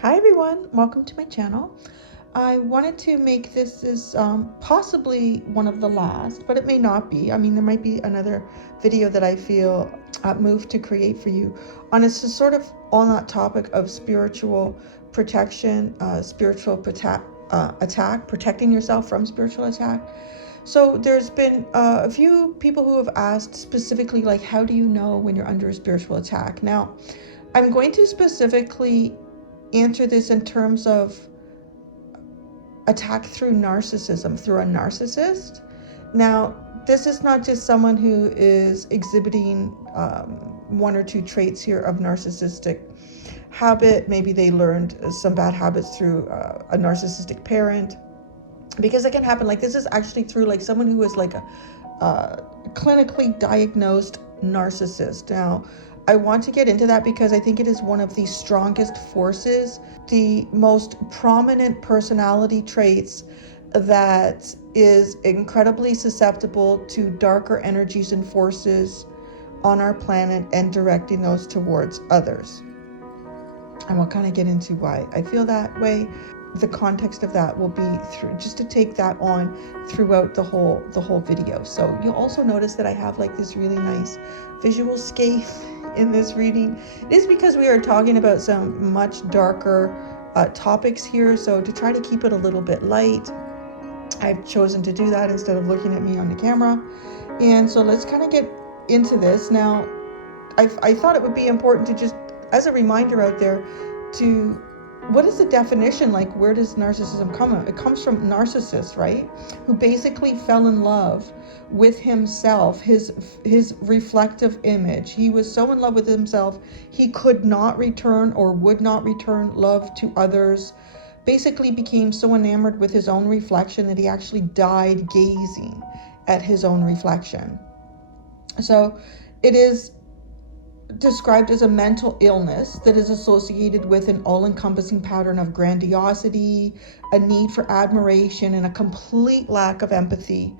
Hi everyone, welcome to my channel. I wanted to make this possibly one of the last, but it may not be. I mean, there might be another video that I feel moved to create for you on sort of on that topic of spiritual protection, attack, protecting yourself from spiritual attack. So there's been a few people who have asked specifically, like, how do you know when you're under a spiritual attack? Now, I'm going to specifically answer this in terms of attack through narcissism, through a narcissist. Now, this is not just someone who is exhibiting one or two traits here of narcissistic habit. Maybe they learned some bad habits through a narcissistic parent, because it can happen. Like, this is actually through like someone who is like a clinically diagnosed narcissist. Now, I want to get into that because I think it is one of the strongest forces, the most prominent personality traits that is incredibly susceptible to darker energies and forces on our planet and directing those towards others. And we'll kind of get into why I feel that way. The context of that will be through, just to take that on throughout the whole video. So you'll also notice that I have like this really nice visual scape in this reading. It is because we are talking about some much darker topics here, so to try to keep it a little bit light, I've chosen to do that instead of looking at me on the camera. And so let's kind of get into this. Now, I thought it would be important to just, as a reminder out there, to what is the definition? Like, where does narcissism come from? It comes from Narcissist, right? Who basically fell in love with himself, his reflective image. He was so in love with himself, he could not return or would not return love to others. Basically became so enamored with his own reflection that he actually died gazing at his own reflection. So it is described as a mental illness that is associated with an all-encompassing pattern of grandiosity, a need for admiration, and a complete lack of empathy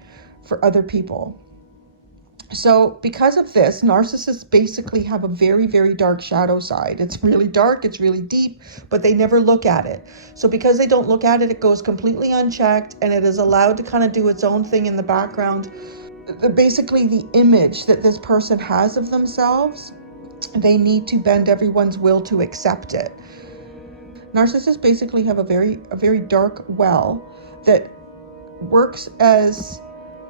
for other people. So because of this, narcissists basically have a very, very dark shadow side. It's really dark, it's really deep, but they never look at it. So because they don't look at it, it goes completely unchecked, and it is allowed to kind of do its own thing in the background. Basically, the image that this person has of themselves, they need to bend everyone's will to accept it. Narcissists basically have a very dark well that works as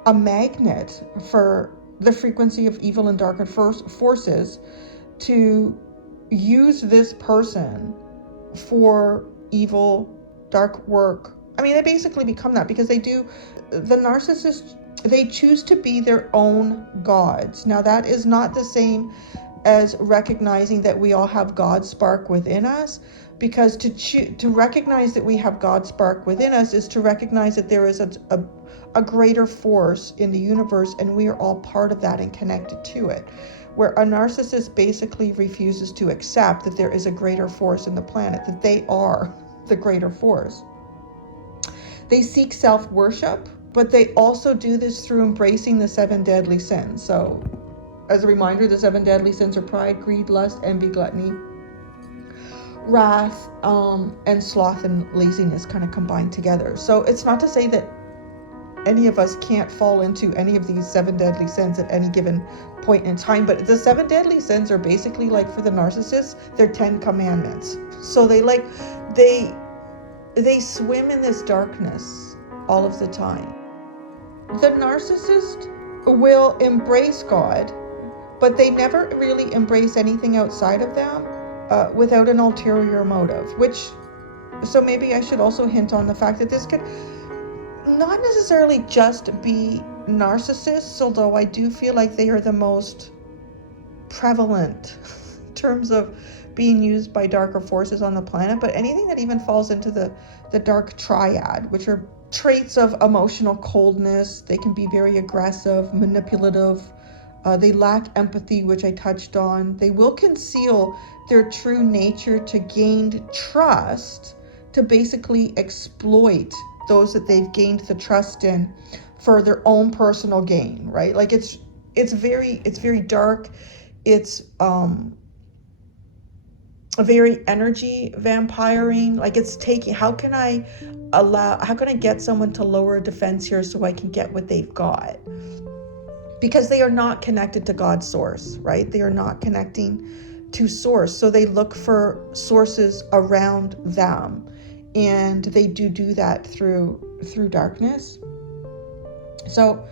a magnet for the frequency of evil and dark forces to use this person for evil, dark work. I mean, they basically become that because they do. The narcissists, they choose to be their own gods. Now, that is not the same as recognizing that we all have God's spark within us, because to recognize that we have God's spark within us is to recognize that there is a greater force in the universe, and we are all part of that and connected to it. Where a narcissist basically refuses to accept that there is a greater force in the planet, that they are the greater force. They seek self-worship, but they also do this through embracing the 7 deadly sins. So, as a reminder, the 7 deadly sins are pride, greed, lust, envy, gluttony, wrath, and sloth and laziness kind of combined together. So it's not to say that any of us can't fall into any of these 7 deadly sins at any given point in time, but the 7 deadly sins are basically, like, for the narcissists, they're 10 commandments. So they swim in this darkness all of the time. The narcissist will embrace God, but they never really embrace anything outside of them without an ulterior motive, so maybe I should also hint on the fact that this could not necessarily just be narcissists, although I do feel like they are the most prevalent in terms of being used by darker forces on the planet, but anything that even falls into the dark triad, which are traits of emotional coldness. They can be very aggressive, manipulative. They lack empathy, which I touched on. They will conceal their true nature to gain trust, to basically exploit those that they've gained the trust in for their own personal gain, right? Like, it's very dark. It's very energy vampiring. Like it's taking, how can I get someone to lower a defense here so I can get what they've got? Because they are not connected to God's source, right? They are not connecting to source. So they look for sources around them. And they do that through darkness. So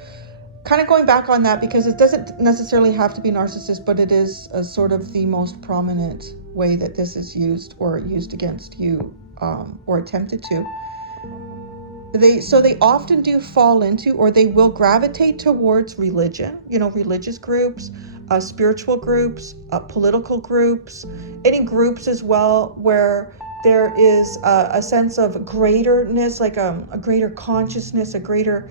kind of going back on that, because it doesn't necessarily have to be narcissist, but it is a sort of the most prominent way that this is used, or used against you, or attempted to. They often do fall into, or they will gravitate towards religion, religious groups, spiritual groups, political groups, any groups as well where there is a sense of greaterness, like a greater consciousness, a greater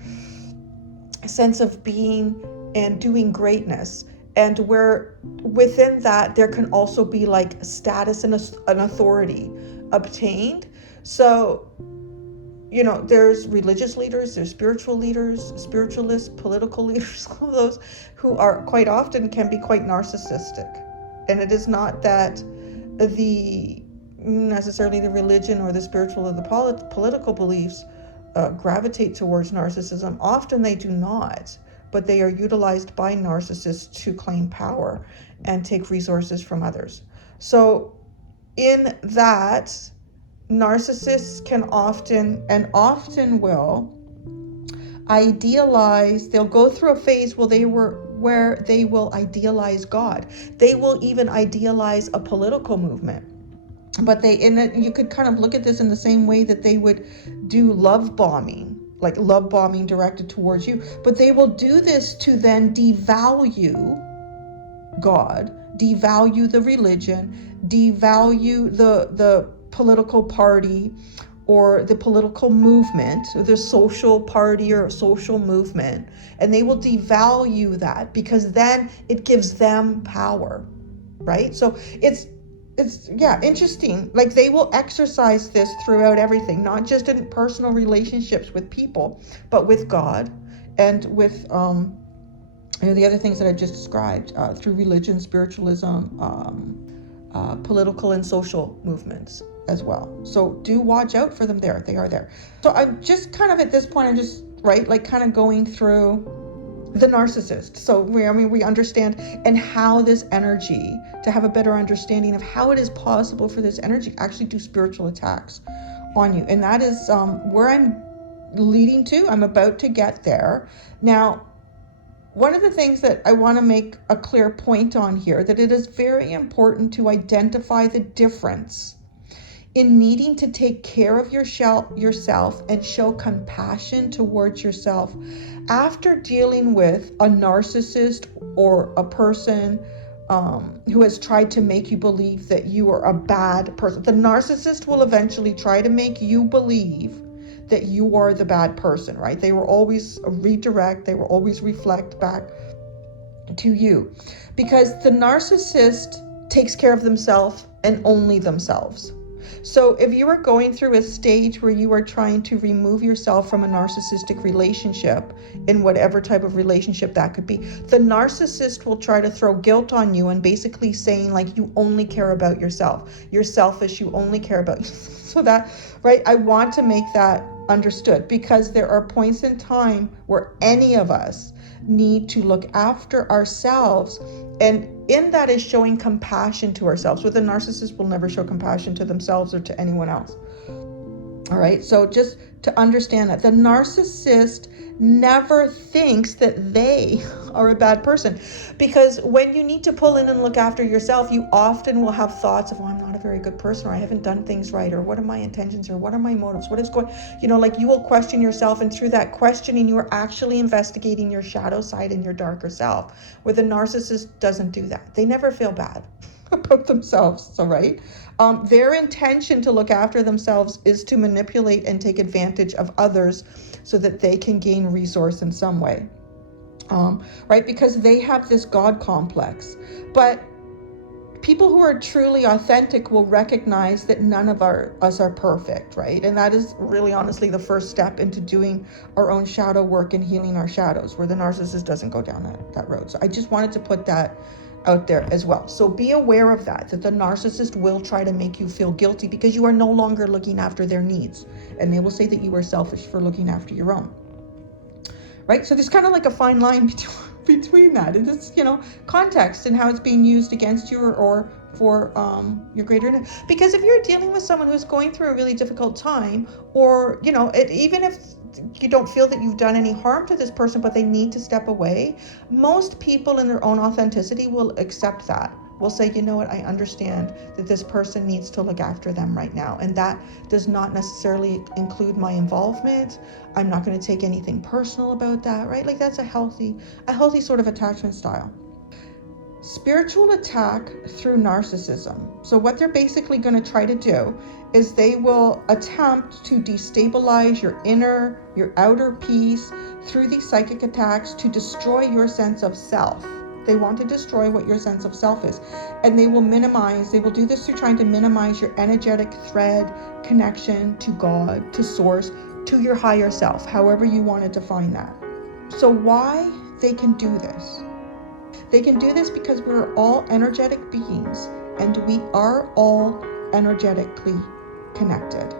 sense of being and doing greatness. And where within that there can also be like status and an authority obtained. So, there's religious leaders, there's spiritual leaders, spiritualists, political leaders, all of those who are quite often can be quite narcissistic. And it is not that necessarily the religion or the spiritual or the political beliefs gravitate towards narcissism. Often they do not, but they are utilized by narcissists to claim power and take resources from others. So in that, narcissists can often will idealize. They'll go through a phase where they will idealize God. They will even idealize a political movement. But you could kind of look at this in the same way that they would do love bombing directed towards you. But they will do this to then devalue God, devalue the religion, devalue the political party or the political movement, or the social party or social movement. And they will devalue that because then it gives them power, right? So it's interesting. Like they will exercise this throughout everything, not just in personal relationships with people, but with God and with the other things that I just described through religion, spiritualism, political and social movements as well. So do watch out for them there. They are there. So I'm just kind of at this point, I'm just kind of going through the narcissist. So we understand, and how this energy, to have a better understanding of how it is possible for this energy to actually do spiritual attacks on you. And that is where I'm leading to. I'm about to get there. Now, one of the things that I want to make a clear point on here, that it is very important to identify the difference in needing to take care of yourself and show compassion towards yourself after dealing with a narcissist or a person who has tried to make you believe that you are a bad person. The narcissist will eventually try to make you believe that you are the bad person, right? They will always redirect, they will always reflect back to you, because the narcissist takes care of themselves and only themselves. So if you are going through a stage where you are trying to remove yourself from a narcissistic relationship, in whatever type of relationship that could be, the narcissist will try to throw guilt on you and basically saying like, you only care about yourself. You're selfish. You only care about yourself. So that, right, I want to make that understood, because there are points in time where any of us need to look after ourselves, and in that is showing compassion to ourselves. With a narcissist will never show compassion to themselves or to anyone else. All right, so just to understand that the narcissist never thinks that they are a bad person, because when you need to pull in and look after yourself, you often will have thoughts of, oh, I'm not a very good person, or I haven't done things right, or what are my intentions, or what are my motives, what is going, like you will question yourself, and through that questioning, you are actually investigating your shadow side and your darker self, where the narcissist doesn't do that. They never feel bad about themselves, so right? Their intention to look after themselves is to manipulate and take advantage of others so that they can gain resource in some way, right? Because they have this God complex. But people who are truly authentic will recognize that none of us are perfect, right? And that is really honestly the first step into doing our own shadow work and healing our shadows, where the narcissist doesn't go down that road. So I just wanted to put that out there as well. So be aware of that the narcissist will try to make you feel guilty because you are no longer looking after their needs. And they will say that you are selfish for looking after your own. Right? So there's kind of like a fine line between that. And it's, context and how it's being used against you or for your greater. Because if you're dealing with someone who's going through a really difficult time, or, even if you don't feel that you've done any harm to this person, but they need to step away, most people in their own authenticity will accept that. Will say, you know what, I understand that this person needs to look after them right now. And that does not necessarily include my involvement. I'm not going to take anything personal about that, right? Like that's a healthy sort of attachment style. Spiritual attack through narcissism. So what they're basically going to try to do is they will attempt to destabilize your outer peace through these psychic attacks to destroy your sense of self. They want to destroy what your sense of self is. And they will do this through trying to minimize your energetic thread connection to God, to source, to your higher self, however you want to define that. So why they can do this? They can do this because we're all energetic beings and we are all energetically connected.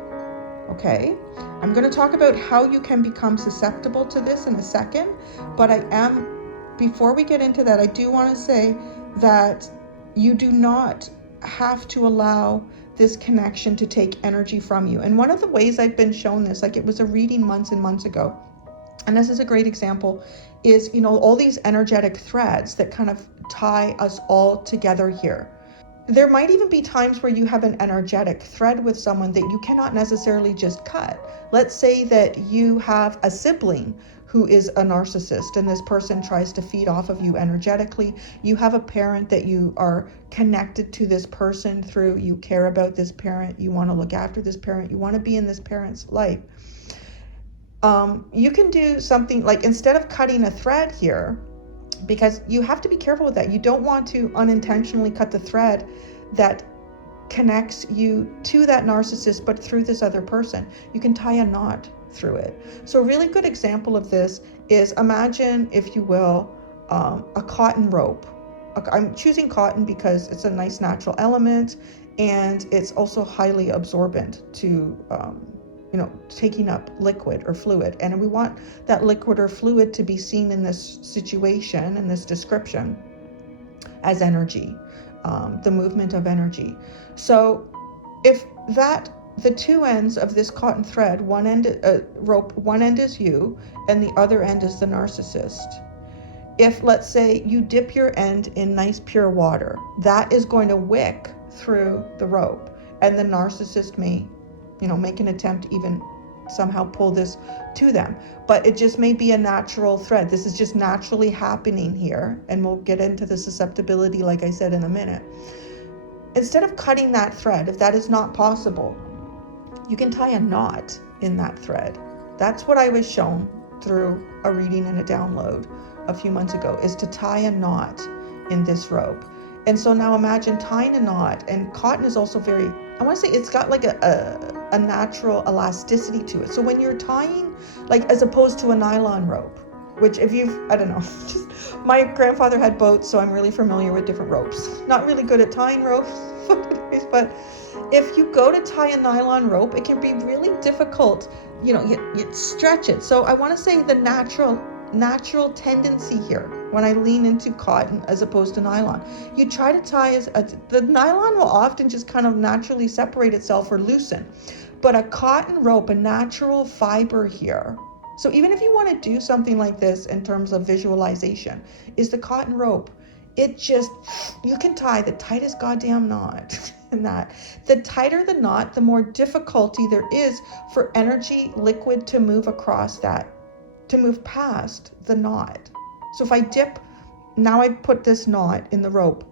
Okay? I'm going to talk about how you can become susceptible to this in a second, but before we get into that, I do want to say that you do not have to allow this connection to take energy from you. And one of the ways I've been shown this, like it was a reading months and months ago, and this is a great example, is, all these energetic threads that kind of tie us all together here. There might even be times where you have an energetic thread with someone that you cannot necessarily just cut. Let's say that you have a sibling who is a narcissist and this person tries to feed off of you energetically. You have a parent that you are connected to this person through, you care about this parent, you want to look after this parent, you want to be in this parent's life. You can do something like, instead of cutting a thread here, because you have to be careful with that. You don't want to unintentionally cut the thread that connects you to that narcissist, but through this other person. You can tie a knot through it. So a really good example of this is, imagine, if you will, a cotton rope. I'm choosing cotton because it's a nice natural element and it's also highly absorbent to taking up liquid or fluid. And we want that liquid or fluid to be seen in this situation, in this description, as energy, the movement of energy. So if the two ends of this cotton thread, one end is you and the other end is the narcissist. If, let's say, you dip your end in nice pure water, that is going to wick through the rope, and the narcissist may make an attempt, even somehow pull this to them. But it just may be a natural thread. This is just naturally happening here. And we'll get into the susceptibility, like I said, in a minute. Instead of cutting that thread, if that is not possible, you can tie a knot in that thread. That's what I was shown through a reading and a download a few months ago, is to tie a knot in this rope. And so now imagine tying a knot, and cotton is also very, I want to say, it's got like a natural elasticity to it. So when you're tying, like, as opposed to a nylon rope, which my grandfather had boats, so I'm really familiar with different ropes. Not really good at tying ropes, but if you go to tie a nylon rope, it can be really difficult. You stretch it. So I want to say the natural tendency here, when I lean into cotton as opposed to nylon, you try to tie the nylon will often just kind of naturally separate itself or loosen, but a cotton rope, a natural fiber here. So even if you want to do something like this in terms of visualization, is the cotton rope, you can tie the tightest goddamn knot in that. The tighter the knot, the more difficulty there is for energy, liquid to move across that, to move past the knot. So if I put this knot in the rope,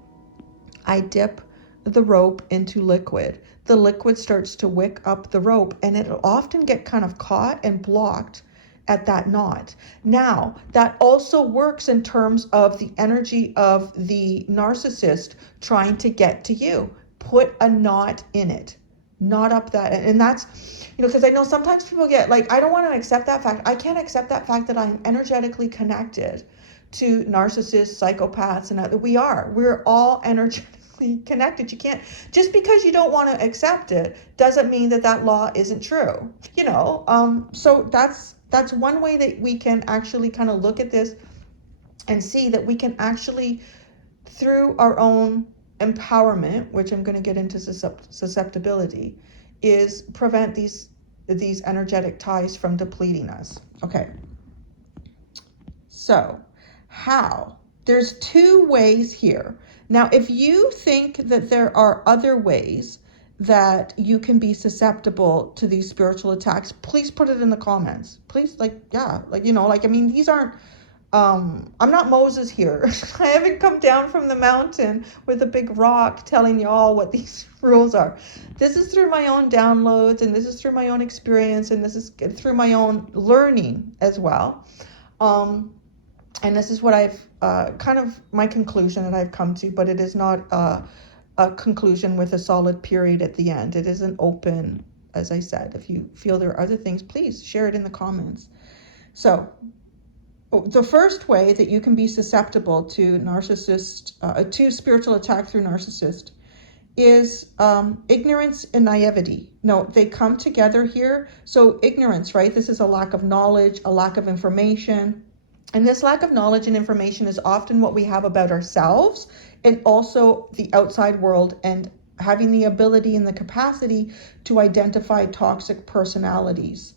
I dip the rope into liquid. The liquid starts to wick up the rope, and it'll often get kind of caught and blocked at that knot. Now, that also works in terms of the energy of the narcissist trying to get to you. Put a knot in it. Knot up that, and that's, because I know sometimes people get like, I don't want to accept that fact. I can't accept that fact that I'm energetically connected to narcissists, psychopaths, and other. We're all energetically connected. You can't, just because you don't want to accept it doesn't mean that law isn't true. So that's one way that we can actually kind of look at this and see that we can actually, through our own empowerment, which I'm going to get into susceptibility, is prevent these energetic ties from depleting us. Okay. So, how? There's two ways here. Now, if you think that there are other ways that you can be susceptible to these spiritual attacks, please put it in the comments. Please, these aren't, I'm not Moses here. I haven't come down from the mountain with a big rock telling you all what these rules are. This is through my own downloads, and this is through my own experience, and this is through my own learning as well. And this is what I've my conclusion that I've come to, but it is not a conclusion with a solid period at the end. It is an open, as I said. If you feel there are other things, please share it in the comments. So, the first way that you can be susceptible to to spiritual attack through narcissist is ignorance and naivety. No, they come together here. So ignorance, right? This is a lack of knowledge, a lack of information. And this lack of knowledge and information is often what we have about ourselves and also the outside world, and having the ability and the capacity to identify toxic personalities.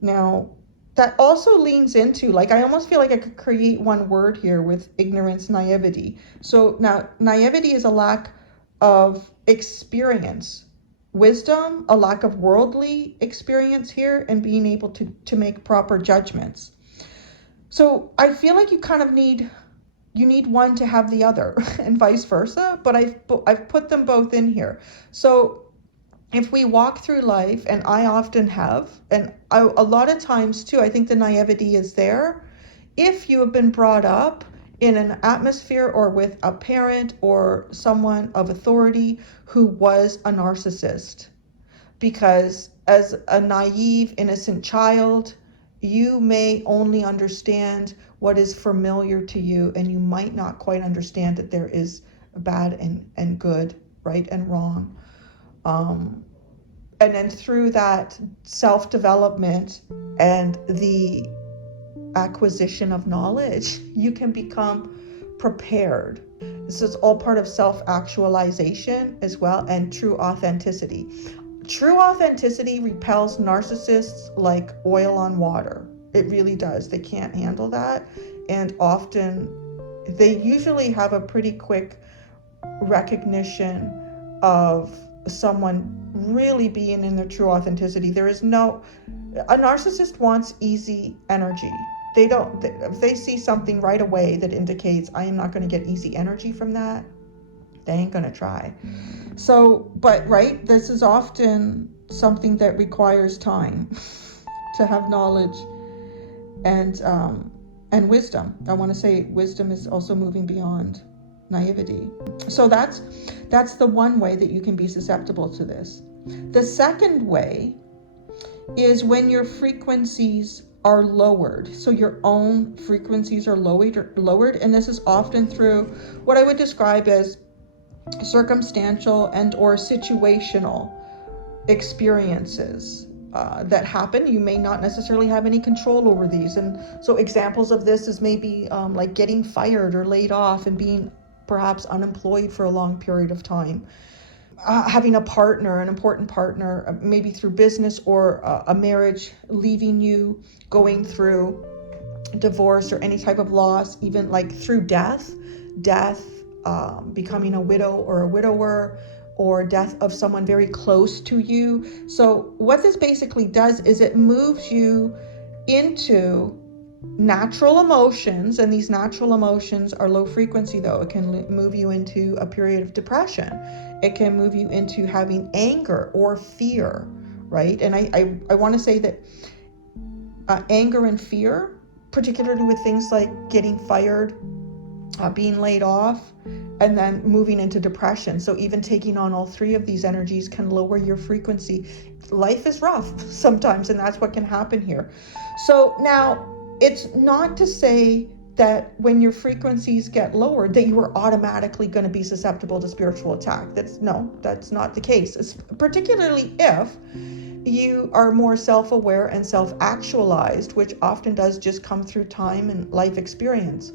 Now, that also leans into, I almost feel like I could create one word here with ignorance, naivety. So now, naivety is a lack of experience. Wisdom, a lack of worldly experience here, and being able to make proper judgments. So I feel like you kind of need one to have the other, and vice versa, but I've put them both in here. So if we walk through life, and I often have, and a lot of times too, I think the naivety is there. If you have been brought up in an atmosphere or with a parent or someone of authority who was a narcissist, because as a naive, innocent child, you may only understand what is familiar to you, and you might not quite understand that there is bad and good, right and wrong. And then through that self-development and the acquisition of knowledge, you can become prepared. This is all part of self-actualization as well, and true authenticity. True authenticity repels narcissists like oil on water. It really does. They can't handle that. And often they usually have a pretty quick recognition of someone really being in their true authenticity. A narcissist wants easy energy. If they see something right away that indicates I am not going to get easy energy from that, they ain't going to try. So, but right, this is often something that requires time to have knowledge and wisdom. I want to say wisdom is also moving beyond naivety. So that's the one way that you can be susceptible to this. The second way is when your frequencies are lowered. So your own frequencies are lowered, and this is often through what I would describe as circumstantial and or situational experiences that happen. You may not necessarily have any control over these. And so examples of this is maybe like getting fired or laid off and being perhaps unemployed for a long period of time. Having an important partner, maybe through business or a marriage leaving you, going through divorce or any type of loss, even like through death, becoming a widow or a widower, or death of someone very close to you. So what this basically does is it moves you into natural emotions, and these natural emotions are low frequency though. It can move you into a period of depression. It can move you into having anger or fear, right? And I want to say that anger and fear, particularly with things like getting fired, being laid off, and then moving into depression. So even taking on all three of these energies can lower your frequency. Life is rough sometimes, and that's what can happen here. So now, it's not to say that when your frequencies get lowered, that you are automatically going to be susceptible to spiritual attack. That's not the case. It's particularly if you are more self-aware and self-actualized, which often does just come through time and life experience.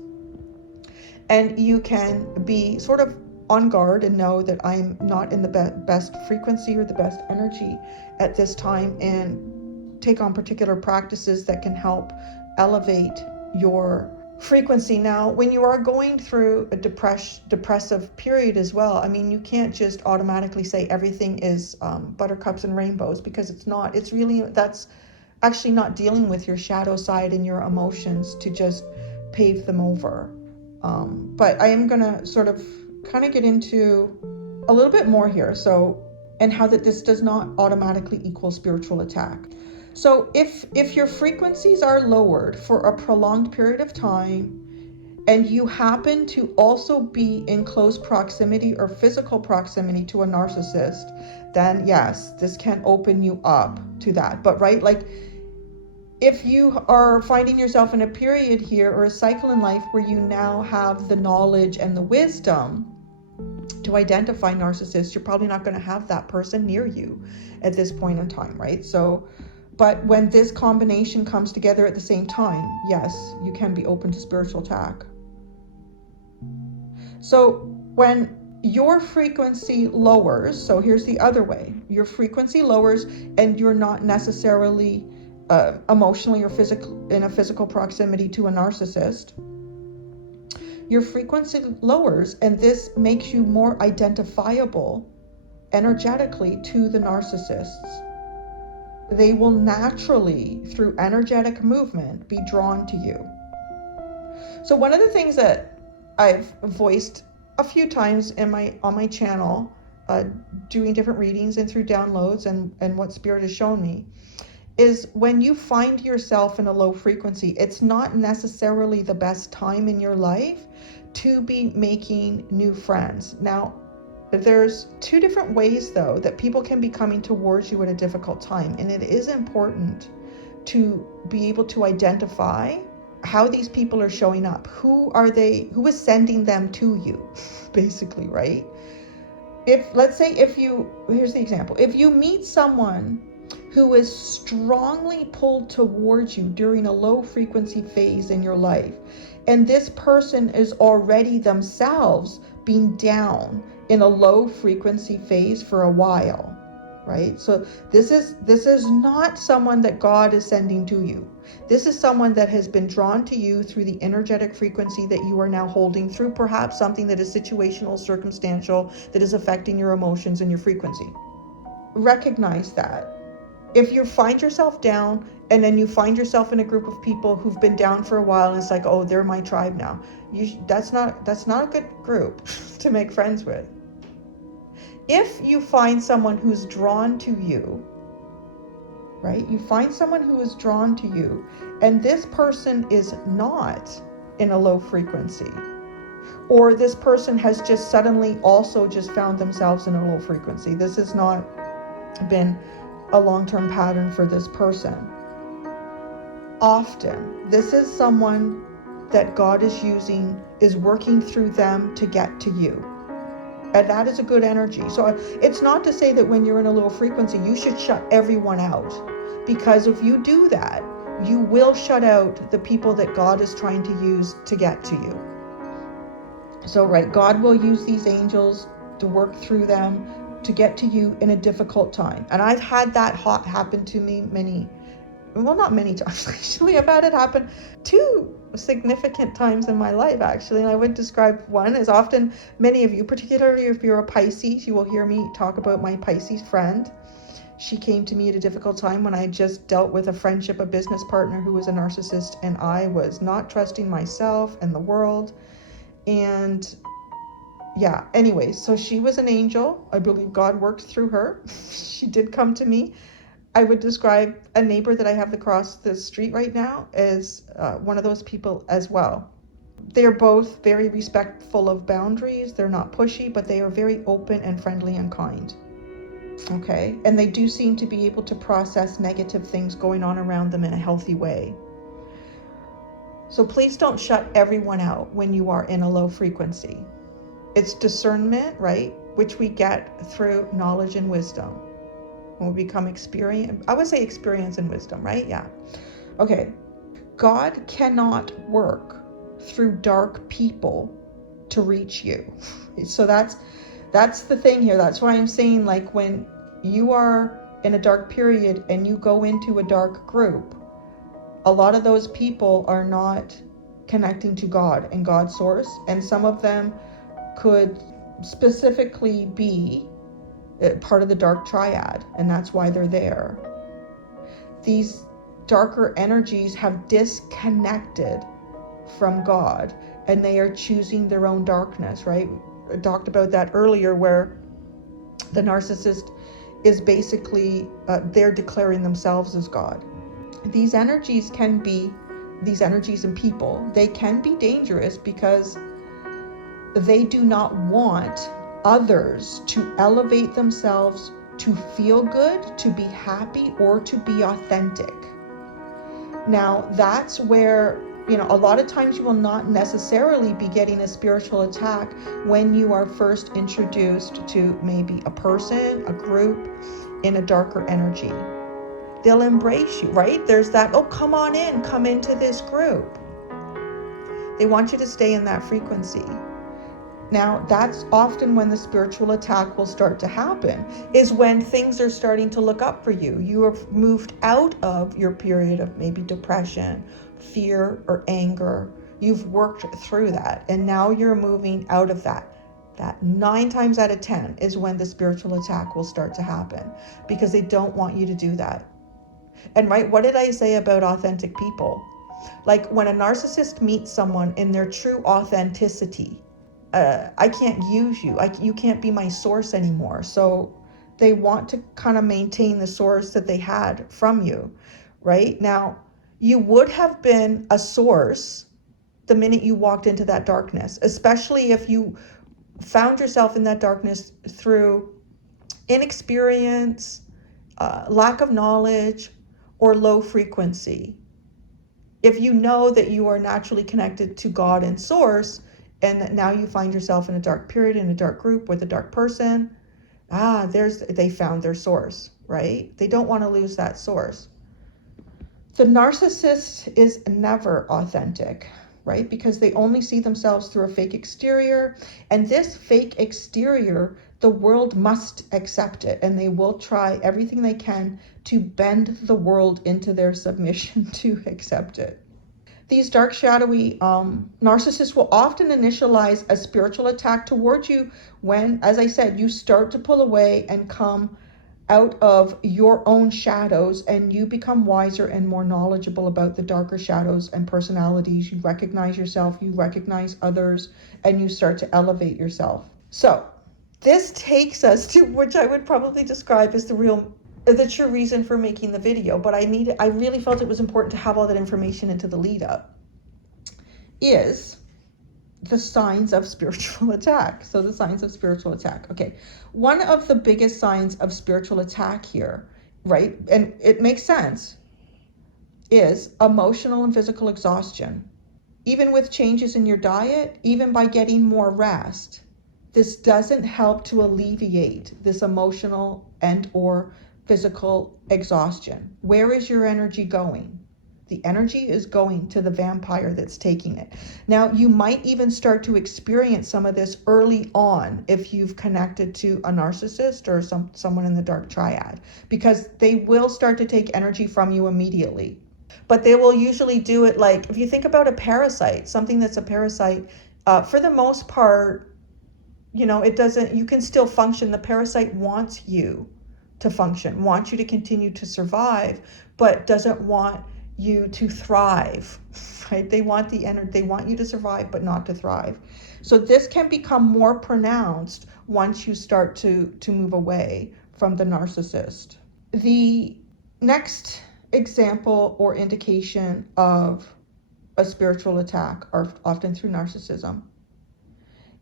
And you can be sort of on guard and know that I'm not in the best frequency or the best energy at this time, and take on particular practices that can help elevate your frequency. Now, when you are going through a depressive period as well, I mean, you can't just automatically say everything is buttercups and rainbows, because it's not. It's really, that's actually not dealing with your shadow side and your emotions to just pave them over. But I am going to sort of kind of get into a little bit more here. So, and how that this does not automatically equal spiritual attack. So if your frequencies are lowered for a prolonged period of time, and you happen to also be in close proximity or physical proximity to a narcissist, then yes, this can open you up to that. But right, like if you are finding yourself in a period here or a cycle in life where you now have the knowledge and the wisdom to identify narcissists, you're probably not going to have that person near you at this point in time, right? So, but when this combination comes together at the same time, yes, you can be open to spiritual attack. So when your frequency lowers, so here's the other way, your frequency lowers and you're not necessarily emotionally or in a physical proximity to a narcissist, your frequency lowers, and this makes you more identifiable energetically to the narcissists. They will naturally, through energetic movement, be drawn to you. So one of the things that I've voiced a few times on my channel, doing different readings and through downloads and what Spirit has shown me, is when you find yourself in a low frequency, it's not necessarily the best time in your life to be making new friends. Now, there's two different ways, though, that people can be coming towards you at a difficult time. And it is important to be able to identify how these people are showing up. Who are they? Who is sending them to you, basically, right? Let's say here's the example. If you meet someone who is strongly pulled towards you during a low frequency phase in your life, and this person is already themselves being down in a low frequency phase for a while, right? So this is not someone that God is sending to you. This is someone that has been drawn to you through the energetic frequency that you are now holding, through perhaps something that is situational, circumstantial, that is affecting your emotions and your frequency. Recognize that. If you find yourself down and then you find yourself in a group of people who've been down for a while, and it's like, oh, they're my tribe now. That's not a good group to make friends with. If you find someone who's drawn to you, right? You find someone who is drawn to you, and this person is not in a low frequency, or this person has just suddenly also just found themselves in a low frequency. This has not been a long-term pattern for this person. Often, this is someone that God is working through them to get to you. And that is a good energy. So it's not to say that when you're in a low frequency, you should shut everyone out. Because if you do that, you will shut out the people that God is trying to use to get to you. So, right, God will use these angels to work through them to get to you in a difficult time. And I've had that happen to me not many times, actually. I've had it happen 2 significant times in my life, actually. And I would describe one as often, many of you, particularly if you're a Pisces, you will hear me talk about my Pisces friend. She came to me at a difficult time when I had just dealt with a business partner who was a narcissist, and I was not trusting myself and the world. And yeah, anyways, so she was an angel. I believe God worked through her. She did come to me. I would describe a neighbor that I have across the street right now as one of those people as well. They're both very respectful of boundaries. They're not pushy, but they are very open and friendly and kind. Okay, and they do seem to be able to process negative things going on around them in a healthy way. So please don't shut everyone out when you are in a low frequency. It's discernment, right? Which we get through knowledge and wisdom. When we become experience, I would say experience and wisdom, right? Yeah. Okay. God cannot work through dark people to reach you. So that's the thing here. That's why I'm saying, like, when you are in a dark period and you go into a dark group, a lot of those people are not connecting to God and God's source, and some of them could specifically be part of the dark triad, and that's why they're there. These darker energies have disconnected from God, and they are choosing their own darkness, right? I talked about that earlier, where the narcissist is basically, they're declaring themselves as God. These energies and people, they can be dangerous because they do not want others to elevate themselves, to feel good, to be happy, or to be authentic. Now, that's where, a lot of times you will not necessarily be getting a spiritual attack when you are first introduced to maybe a person, a group in a darker energy. They'll embrace you, right? There's that, oh, come on in, come into this group. They want you to stay in that frequency. Now, that's often when the spiritual attack will start to happen, is when things are starting to look up for you. You have moved out of your period of maybe depression, fear, or anger. You've worked through that, and now you're moving out of that. That 9 times out of 10 is when the spiritual attack will start to happen, because they don't want you to do that. And right, what did I say about authentic people? Like, when a narcissist meets someone in their true authenticity, I can't use you. You can't be my source anymore. So they want to kind of maintain the source that they had from you, right? Now, you would have been a source the minute you walked into that darkness, especially if you found yourself in that darkness through inexperience, lack of knowledge, or low frequency. If you know that you are naturally connected to God and source, and that now you find yourself in a dark period, in a dark group with a dark person, they found their source, right? They don't want to lose that source. The narcissist is never authentic, right? Because they only see themselves through a fake exterior, and this fake exterior, the world must accept it, and they will try everything they can to bend the world into their submission to accept it. These dark, shadowy narcissists will often initialize a spiritual attack towards you when, as I said, you start to pull away and come out of your own shadows, and you become wiser and more knowledgeable about the darker shadows and personalities. You recognize yourself, you recognize others, and you start to elevate yourself. So this takes us to, which I would probably describe as the true reason for making the video, but I really felt it was important to have all that information into the lead up, is the signs of spiritual attack. So the signs of spiritual attack. Okay. One of the biggest signs of spiritual attack here, right? And it makes sense, is emotional and physical exhaustion. Even with changes in your diet, even by getting more rest, this doesn't help to alleviate this emotional and or physical exhaustion. Where is your energy going? The energy is going to the vampire that's taking it. Now, you might even start to experience some of this early on if you've connected to a narcissist or someone in the dark triad, because they will start to take energy from you immediately. But they will usually do it, like, if you think about a parasite, something that's a parasite, for the most part, you can still function. The parasite wants you to function, wants you to continue to survive, but doesn't want you to thrive, right? They want they want you to survive, but not to thrive. So this can become more pronounced once you start to move away from the narcissist. The next example or indication of a spiritual attack, or often through narcissism,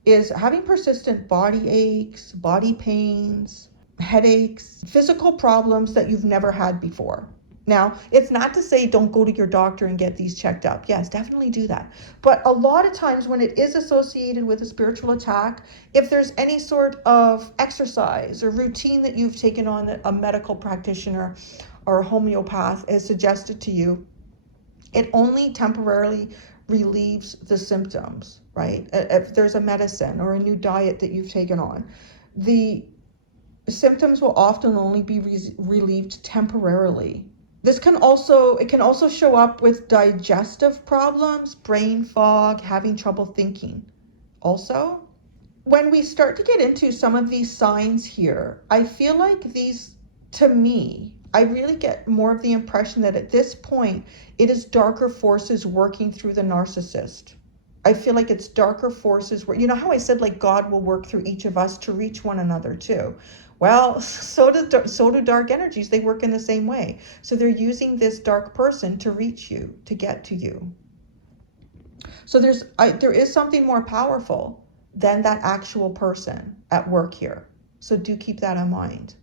is having persistent body aches, body pains, headaches, physical problems that you've never had before. Now, it's not to say don't go to your doctor and get these checked up. Yes, definitely do that. But a lot of times when it is associated with a spiritual attack, if there's any sort of exercise or routine that you've taken on that a medical practitioner or a homeopath has suggested to you, it only temporarily relieves the symptoms, right? If there's a medicine or a new diet that you've taken on, the symptoms will often only be relieved temporarily. It can also show up with digestive problems, brain fog, having trouble thinking. Also, when we start to get into some of these signs here, I feel like these, to me, I really get more of the impression that at this point, it is darker forces working through the narcissist. I feel like it's darker forces where, you know how I said like God will work through each of us to reach one another too? Well, so do dark energies. They work in the same way. So they're using this dark person to reach you, to get to you. So there is something more powerful than that actual person at work here. So do keep that in mind.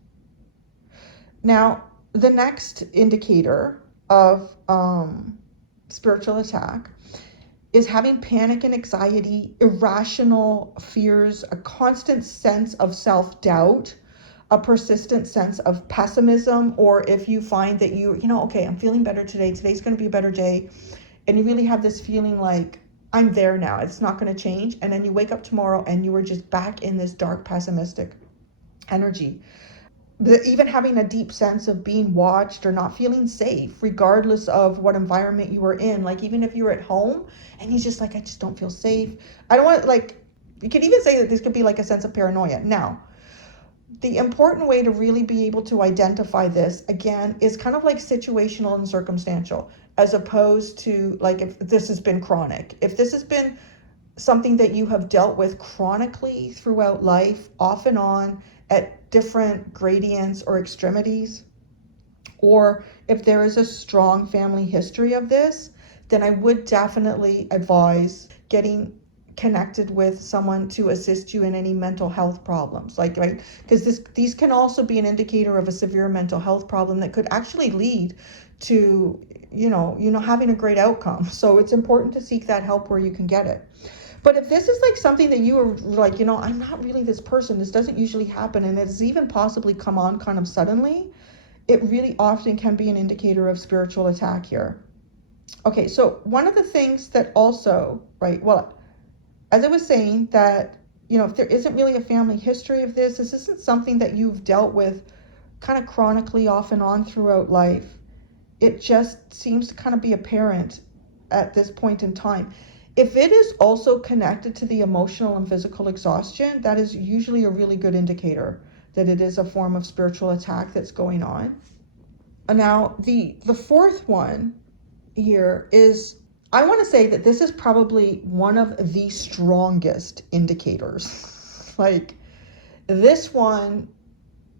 Now, the next indicator of spiritual attack is having panic and anxiety, irrational fears, a constant sense of self-doubt, a persistent sense of pessimism, or if you find that okay, I'm feeling better today, today's going to be a better day, and you really have this feeling like, I'm there now, it's not going to change, and then you wake up tomorrow and you are just back in this dark, pessimistic energy. Even having a deep sense of being watched or not feeling safe, regardless of what environment you were in. Like even if you're at home and you just like, I just don't feel safe. I don't want, like, you could even say that this could be like a sense of paranoia. Now, the important way to really be able to identify this, again, is kind of like situational and circumstantial, as opposed to like if this has been chronic. If this has been something that you have dealt with chronically throughout life, off and on, at different gradients or extremities, or if there is a strong family history of this, then I would definitely advise getting connected with someone to assist you in any mental health problems, like, right? Because these can also be an indicator of a severe mental health problem that could actually lead to, having a great outcome. So it's important to seek that help where you can get it. But if this is like something that you are like, I'm not really this person, this doesn't usually happen, and it's even possibly come on kind of suddenly, it really often can be an indicator of spiritual attack here. Okay, so one of the things that also, right, well, as I was saying, that, if there isn't really a family history of this isn't something that you've dealt with kind of chronically off and on throughout life. It just seems to kind of be apparent at this point in time. If it is also connected to the emotional and physical exhaustion, that is usually a really good indicator that it is a form of spiritual attack that's going on. Now, the fourth one here is, I want to say that this is probably one of the strongest indicators. Like this one,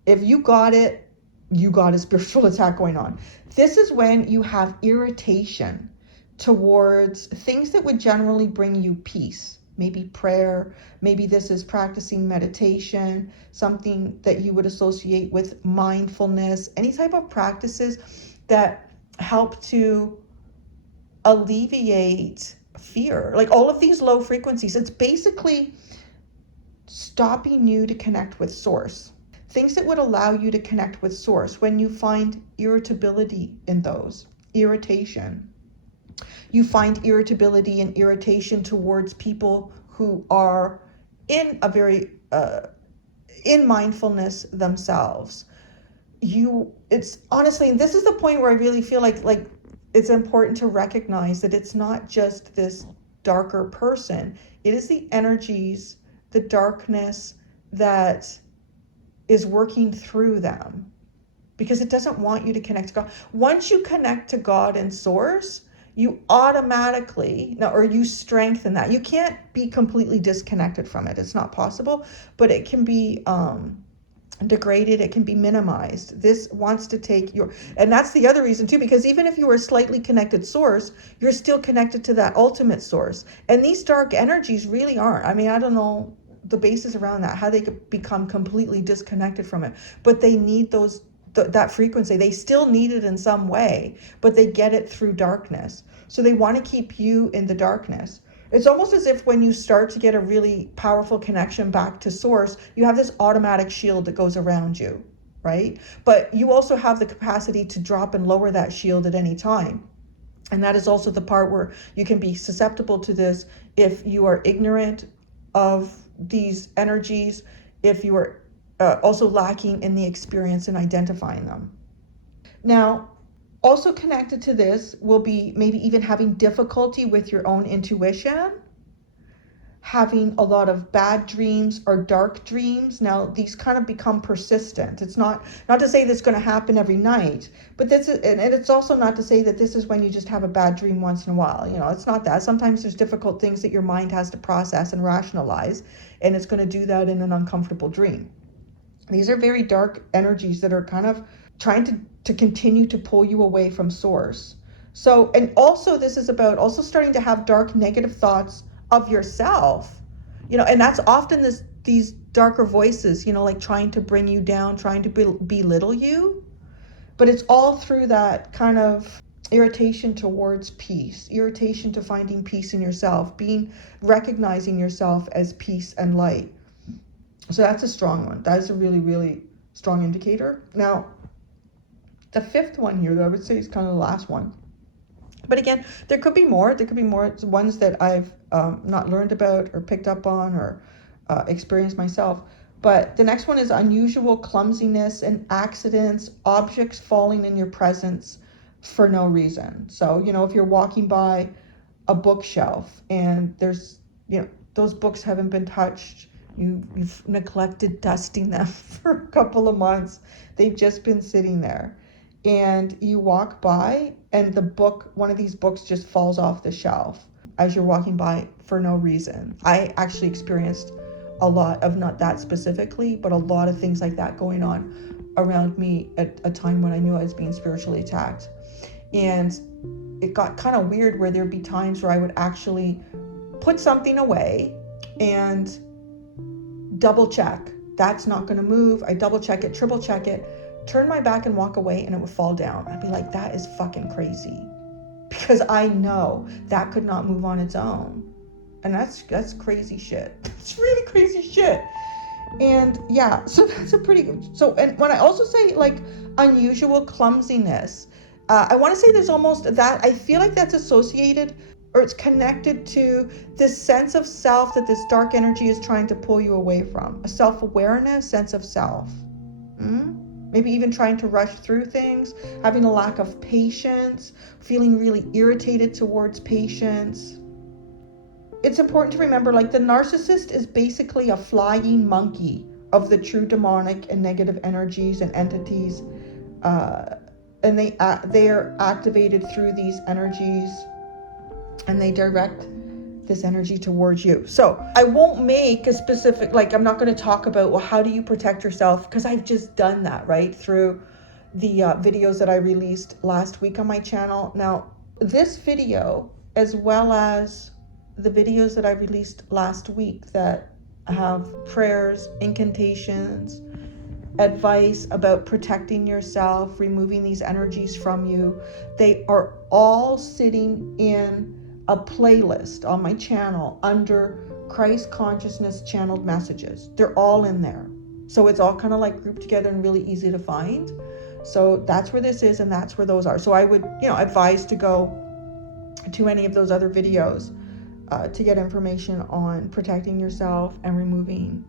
if you got it, you got a spiritual attack going on. This is when you have irritation towards things that would generally bring you peace. Maybe prayer, maybe this is practicing meditation, something that you would associate with mindfulness, any type of practices that help to alleviate fear. Like all of these low frequencies, it's basically stopping you to connect with source. Things that would allow you to connect with source. When you find irritability in those, irritation, you find irritability and irritation towards people who are in a very in mindfulness themselves. It's honestly, and this is the point where I really feel like it's important to recognize that it's not just this darker person. It is the energies, the darkness that is working through them, because it doesn't want you to connect to God. Once you connect to God and source, you automatically, or you strengthen that. You can't be completely disconnected from it. It's not possible, but it can be degraded. It can be minimized. This wants to take and that's the other reason too, because even if you are slightly connected source, you're still connected to that ultimate source. And these dark energies really aren't. I mean, I don't know the basis around that, how they could become completely disconnected from it, but they need those that frequency. They still need it in some way, but they get it through darkness. So they want to keep you in the darkness. It's almost as if when you start to get a really powerful connection back to source, you have this automatic shield that goes around you, right? But you also have the capacity to drop and lower that shield at any time. And that is also the part where you can be susceptible to this if you are ignorant of these energies, if you are also lacking in the experience in identifying them. Now, also connected to this will be maybe even having difficulty with your own intuition, having a lot of bad dreams or dark dreams. Now, these kind of become persistent. It's not to say that's going to happen every night, but this is, and it's also not to say that this is when you just have a bad dream once in a while. You know, it's not that. Sometimes there's difficult things that your mind has to process and rationalize, and it's going to do that in an uncomfortable dream. These are very dark energies that are kind of trying to continue to pull you away from source. So, and also this is about also starting to have dark negative thoughts of yourself, you know, and that's often these darker voices, you know, like trying to bring you down, trying to belittle you. But it's all through that kind of irritation towards peace, irritation to finding peace in yourself, recognizing yourself as peace and light. So that's a strong one. That is a really, really strong indicator. Now, the fifth one here, though, I would say is kind of the last one. But again, there could be more. There could be more ones that I've not learned about or picked up on or experienced myself. But the next one is unusual clumsiness and accidents, objects falling in your presence for no reason. So, you know, if you're walking by a bookshelf and there's, you know, those books haven't been touched, you've neglected dusting them for a couple of months. They've just been sitting there. And you walk by and one of these books just falls off the shelf as you're walking by for no reason. I actually experienced a lot of, not that specifically, but a lot of things like that going on around me at a time when I knew I was being spiritually attacked. And it got kind of weird where there'd be times where I would actually put something away and double check. That's not going to move. I double check it, triple check it, turn my back and walk away, and it would fall down. I'd be like, that is fucking crazy, because I know that could not move on its own. And that's crazy shit. It's really crazy shit. And yeah, so that's a pretty good. So, and when I also say like unusual clumsiness, I want to say there's almost that, I feel like that's associated or it's connected to this sense of self that this dark energy is trying to pull you away from. A self-awareness, sense of self. Maybe even trying to rush through things, having a lack of patience, feeling really irritated towards patience. It's important to remember, like, the narcissist is basically a flying monkey of the true demonic and negative energies and entities. And they are activated through these energies, and they direct this energy towards you. So I won't make a specific, like, I'm not going to talk about, well, how do you protect yourself? Because I've just done that, right? Through the videos that I released last week on my channel. Now, this video, as well as the videos that I released last week that have prayers, incantations, advice about protecting yourself, removing these energies from you, they are all sitting in a playlist on my channel under Christ Consciousness Channeled Messages. They're all in there. So it's all kind of like grouped together and really easy to find. So that's where this is, and that's where those are. So I would, advise to go to any of those other videos to get information on protecting yourself and removing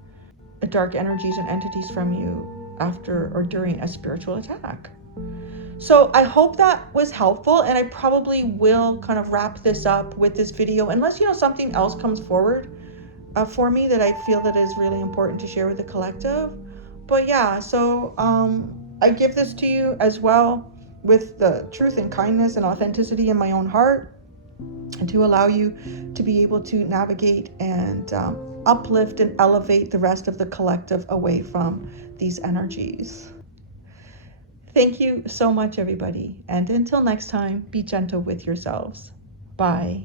dark energies and entities from you after or during a spiritual attack. So I hope that was helpful, and I probably will kind of wrap this up with this video, unless something else comes forward for me that I feel that is really important to share with the collective. But yeah, so I give this to you as well with the truth and kindness and authenticity in my own heart, and to allow you to be able to navigate and uplift and elevate the rest of the collective away from these energies. Thank you so much, everybody. And until next time, be gentle with yourselves. Bye.